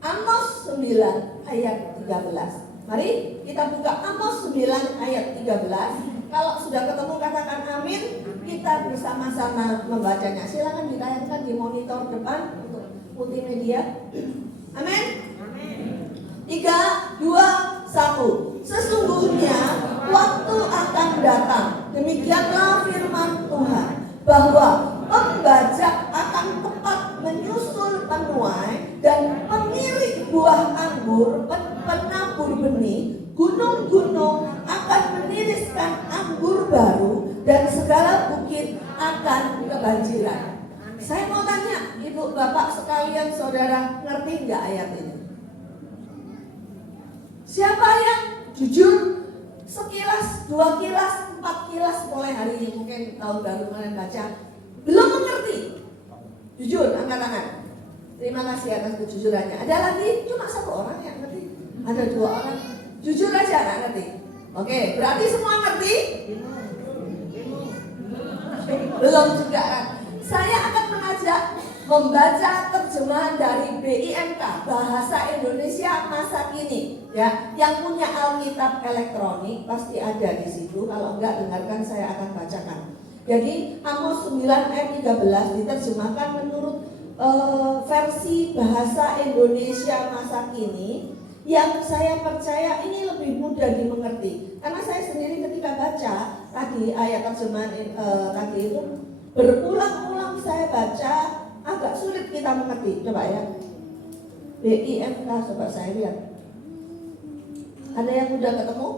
Amos 9 ayat 13. Mari kita buka Amos 9 ayat 13. Kalau sudah ketemu katakan amin. Kita bersama-sama membacanya. Silakan ditayangkan di monitor depan untuk multimedia. Amin. 3, 2, 1. Sesungguhnya waktu akan datang, demikianlah firman Tuhan, bahwa pembajak akan tepat menyusul penuai dan pemilik buah anggur, penabur benih, gunung-gunung akan meniriskan anggur baru dan segala bukit akan kebanjiran. Saya mau tanya, ibu bapak sekalian saudara, ngerti nggak ayat ini? Siapa yang jujur sekilas, 2 kilas, 4 kilas mulai hari ini, mungkin tahun baru kalian baca, belum mengerti? Jujur, angkat tangan. Terima kasih atas kejujurannya. Ada lagi? Cuma 1 orang yang ngerti. Ada 2 orang. Jujur aja nggak ngerti. Oke, berarti semua ngerti? Belum juga kan? Saya akan mengajak membaca terjemahan dari BIMK, Bahasa Indonesia Masa Kini. Ya, yang punya Alkitab elektronik pasti ada di situ. Kalau enggak, dengarkan, saya akan bacakan. Jadi Amos 9 ayat 13 diterjemahkan menurut versi Bahasa Indonesia Masa Kini, yang saya percaya ini lebih mudah dimengerti. Karena saya sendiri ketika baca tadi ayat terjemahan tadi itu berulang-ulang saya baca, agak sulit kita mengerti. Coba ya, BIMK, coba saya lihat. Ada yang udah ketemu?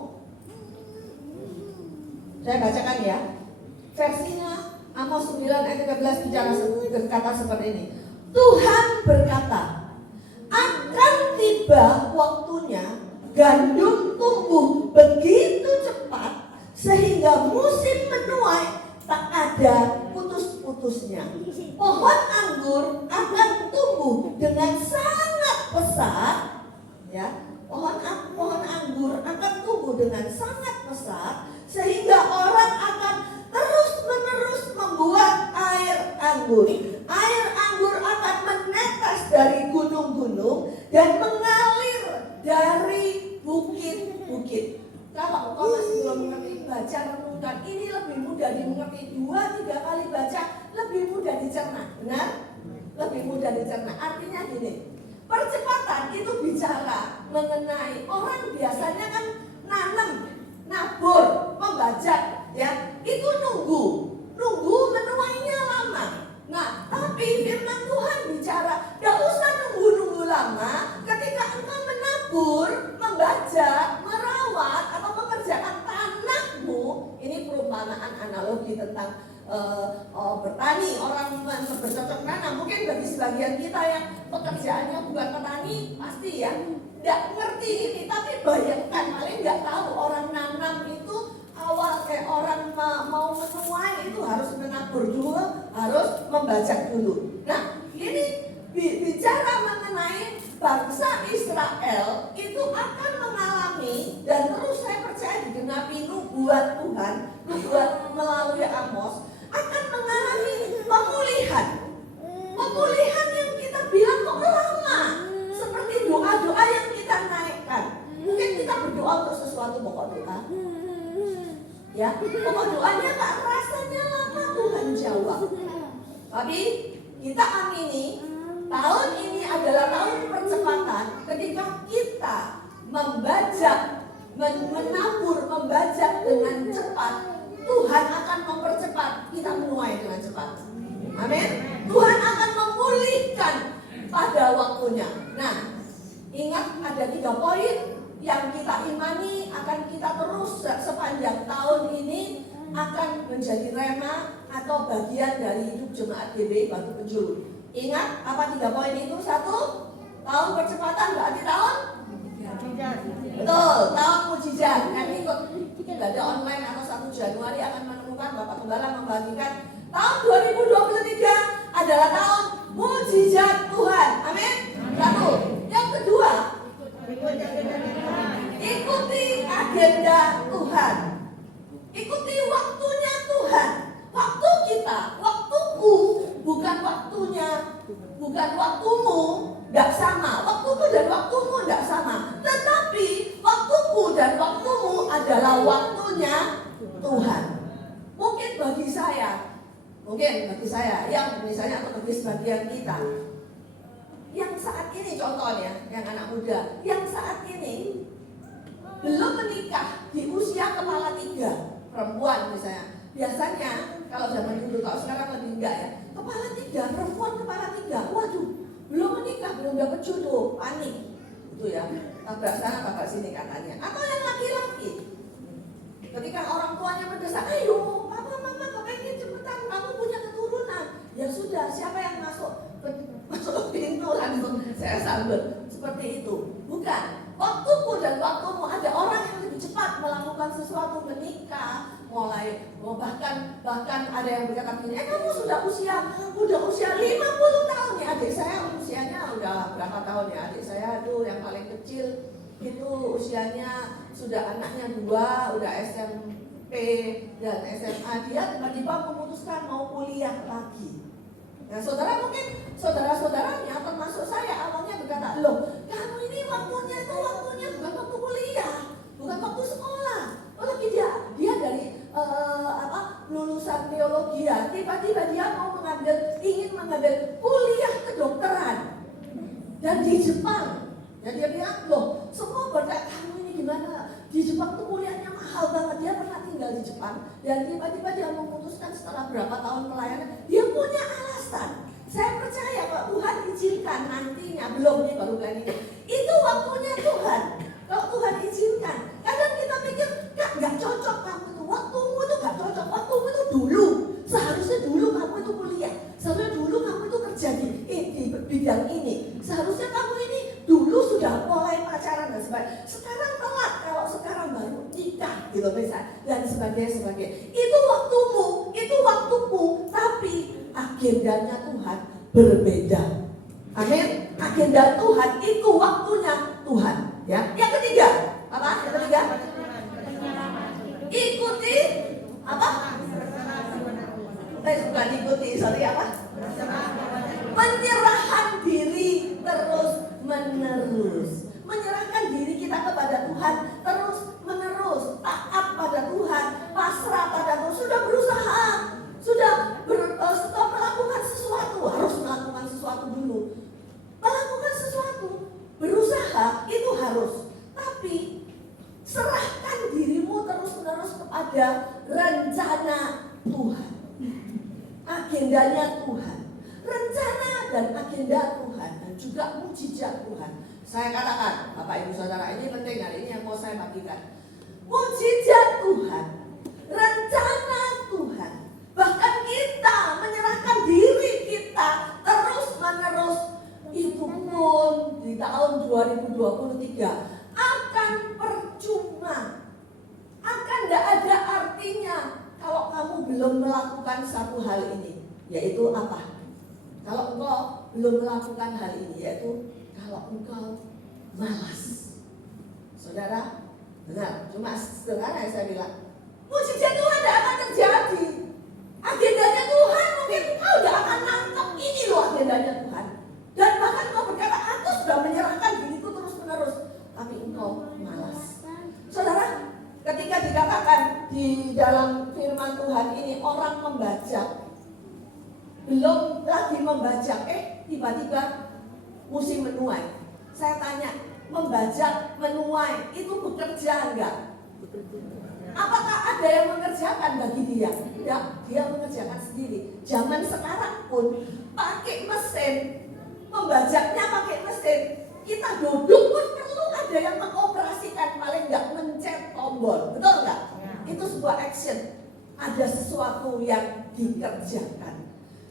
Saya bacakan ya. Versinya Amos 9 ayat 13 berkata seperti ini. Tuhan berkata, akan tiba waktunya gandum tumbuh begitu cepat sehingga musim menuai tak ada putus-putusnya. Pohon anggur akan tumbuh dengan sangat pesat, ya. Pohon anggur akan tumbuh dengan sangat pesat sehingga orang akan terus-menerus membuat air anggur. Air anggur akan menetes dari gunung-gunung dan mengalir dari bukit-bukit. Kalau kau masih belum mengerti, baca renungkan. Ini lebih mudah dimengerti. 2-3 kali baca lebih mudah dicerna. Benar? Lebih mudah dicerna. Artinya gini, percepatan itu bicara mengenai orang biasanya kan nanam, nabur, membajak, ya. Itu nunggu menuainya lama. Nah, tapi firman Tuhan bicara, gak usah nunggu lama. Ketika engkau menabur, membajak, merawat, atau mengerjakan tanahmu, ini perumpamaan analogi tentang bertani, orang bercocok tanam. Mungkin bagi sebagian kita yang pekerjaannya bukan petani, pasti ya gak ngerti ini. Tapi bayangkan, paling gak tahu orang nanam itu awal kayak orang mau menuai itu harus menabur dulu, harus membajak dulu. Nah, ini bicara mengenai bangsa Israel itu akan mengalami, dan terus saya percaya digenapi nubuat Tuhan, nubuat melalui Amos, akan mengalami pemulihan yang kita bilang kok lama, seperti doa-doa yang kita naikkan. Mungkin kita berdoa untuk sesuatu, pokok doa, ya, pokok doanya tak rasanya lama Tuhan jawab. Tapi kita amini, tahun ini adalah tahun percepatan. Ketika kita membajak, menabur, membajak dengan cepat, Tuhan akan mempercepat kita menuai dengan cepat. Amin. Tuhan akan memulihkan pada waktunya. Nah, ingat ada 3 poin yang kita imani akan kita terus sepanjang tahun ini akan menjadi rema atau bagian dari hidup jemaat GB Batu Penjuru. Ingat apa 3 poin itu? 1, tahun percepatan, berarti tahun mujizat. Betul, tahun mujizat. Nanti ikut ibadah online atau 1 Januari akan menemukan Bapak Gembala membagikan tahun 2023 adalah tahun mujizat Tuhan. Amin. 1. Yang kedua, ikuti agenda Tuhan. Ikuti waktunya Tuhan. Waktu kita, waktuku, bukan waktunya, bukan waktumu, gak sama. Waktuku Mungkin bagi saya, yang misalnya atau bagi sebagian kita, yang saat ini contohnya, yang anak muda, yang saat ini belum menikah di usia kepala 3, perempuan misalnya. Biasanya kalau zaman dulu, kalau sekarang lebih enggak ya, kepala 3, perempuan kepala 3, waduh, belum menikah, belum dapat jodoh, panik, itu ya, tabrak sana tabrak sini katanya. Atau yang laki-laki, ketika orang tuanya mendesak, ayo papa mama kepengen cepetan kamu punya keturunan, ya sudah, siapa yang masuk pintu langsung saya sambut seperti itu. Bukan, waktuku dan waktumu, ada orang yang lebih cepat melakukan sesuatu, menikah, mulai bahkan ada yang berkata begini, kamu sudah usia 50 tahun ya. Adik saya usianya udah berapa tahun ya, adik saya tuh yang paling kecil itu usianya sudah anaknya 2, udah SMP dan SMA, dia tiba-tiba memutuskan mau kuliah lagi. Nah saudara, mungkin saudara-saudaranya termasuk saya awalnya berkata, loh kamu ini waktunya bukan waktu kuliah, bukan waktu sekolah. Apalagi dia dari lulusan teologi ya, tiba-tiba dia ingin mengambil kuliah kedokteran dan di Jepang. Dan dia bilang, loh semua berkata kamu ini gimana? Di Jepang tuh kuliahnya mahal banget. Dia pernah tinggal di Jepang dan tiba-tiba dia memutuskan setelah berapa tahun pelayanan, dia punya alasan. Saya percaya Pak, Tuhan izinkan nantinya, belum nih baru kali ini. Itu waktunya Tuhan. Kalau Tuhan izinkan, kadang kita pikir gak cocok kamu itu, waktumu itu gak cocok, waktumu itu dulu. Seharusnya dulu kamu itu kuliah, seharusnya dulu kamu itu kerja di bidang ini, seharusnya kamu ini dulu sudah mulai pacaran dan sebagainya. Sekarang telat, kalau sekarang baru nikah gitu misalnya dan sebagainya. Itu waktumu, itu waktumu, tapi agendanya Tuhan berbeda. Amin. Agenda Tuhan itu waktunya Tuhan. Ya. Yang ketiga, apa? Yang ketiga, ikuti apa? Bukan ikuti, sorry apa? Penyerahan diri terus menerus. Menyerahkan diri kita kepada Tuhan terus menerus. Taat pada Tuhan, pasrah pada Tuhan. Sudah berusaha, setelah melakukan sesuatu, harus melakukan sesuatu dulu. Melakukan sesuatu, berusaha itu harus. Tapi serahkan dirimu terus-menerus kepada rencana Tuhan. Agendanya Tuhan. Rencana dan agenda Tuhan dan juga mujizat Tuhan. Saya katakan, Bapak Ibu Saudara, ini penting hari ini yang mau saya bagikan. Mujizat Tuhan, rencana Tuhan, bahkan kita menyerahkan diri kita terus-menerus, itu pun di tahun 2023 akan percuma, akan tidak ada artinya kalau kamu belum melakukan satu hal ini. Yaitu apa? Kalau engkau belum melakukan hal ini, yaitu kalau engkau malas. Saudara, benar, cuma sederhana yang saya bilang, mujizat Tuhan tidak akan terjadi. Agendanya Tuhan mungkin kau tidak akan nangkep, ini loh agendanya Tuhan. Dan bahkan kau berkata, aku sudah menyerahkan diriku terus-menerus, tapi engkau malas. Saudara, ketika dikatakan di dalam firman Tuhan ini, orang membajak, belum lagi membajak, tiba-tiba musim menuai. Saya tanya, membajak, menuai itu bekerja enggak? Apakah ada yang mengerjakan bagi dia? Tidak, dia mengerjakan sendiri. Zaman sekarang pun pakai mesin, membajaknya pakai mesin. Kita duduk pun perlu ada yang mengoperasikan, paling enggak mencet tombol, betul enggak? Itu sebuah action. Ada sesuatu yang dikerjakan.